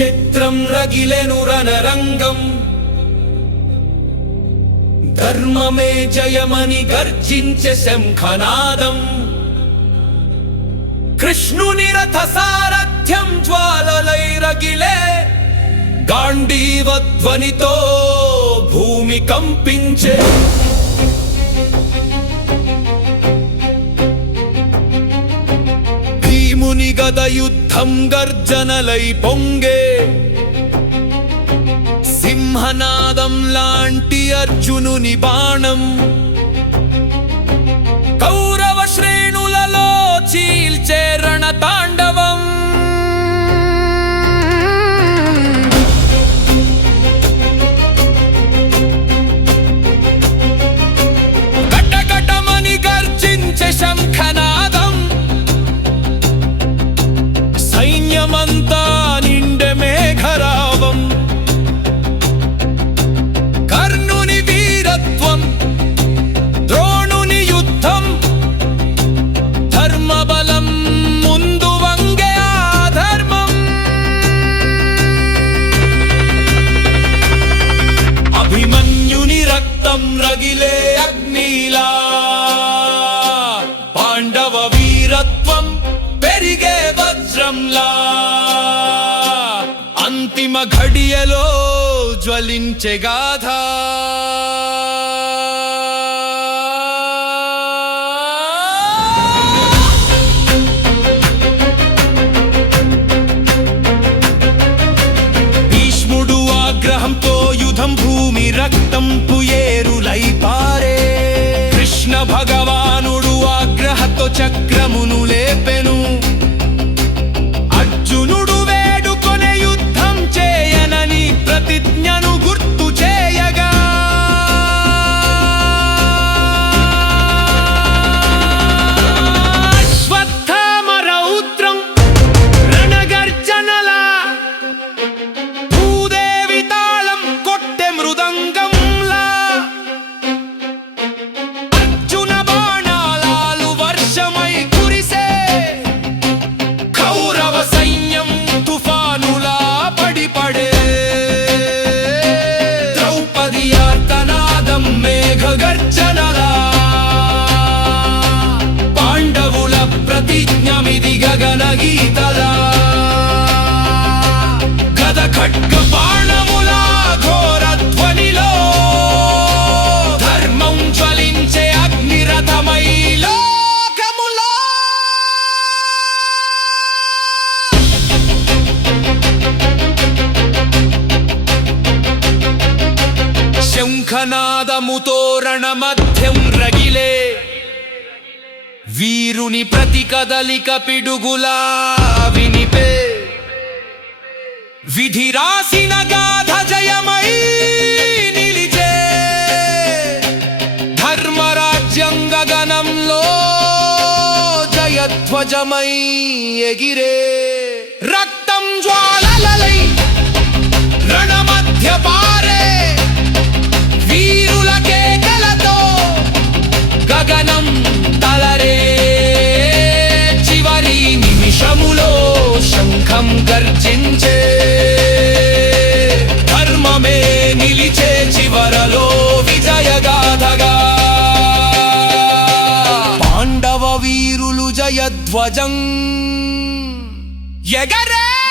రగిలెను రణరంగం. ధర్మమే జయమని గర్జించే శంఖనాదం. కృష్ణుని రథ సారథ్యం జ్వాలలై రగిలే గాంధీవధ్వనితో భూమి కంపించే గద యుద్ధం గర్జనలై పొంగే సింహనాదం లాంటి అర్జునుని బాణం. వజ్రంలా అంతిమ ఘడియలో జ్వలించే గాథ. భీష్ముడు ఆగ్రహంతో యుధం భూమి రక్తం పుయేరులై పారే కృష్ణ భగవానుడు ఆగ్రహతో చక్రమునులే ఆర్తనాదం మేఘ గర్జనలా పాండవుల ప్రతిజ్ఞమిది గగన గీతలా గద ఖడ్గ బాణముల శంఖనాదముతో మధ్యం రగిలే. వీరుని ప్రతి కదలిక పిడుగులా వినిపే. విధి రాసిన గాథ జయమై నిలిచే. ధర్మరాజ్యంగ గణంలో జయధ్వజమై ఎగిరే. రక్తం జ్వాలలై రణమధ్యప ధ్వజం. ఎగరే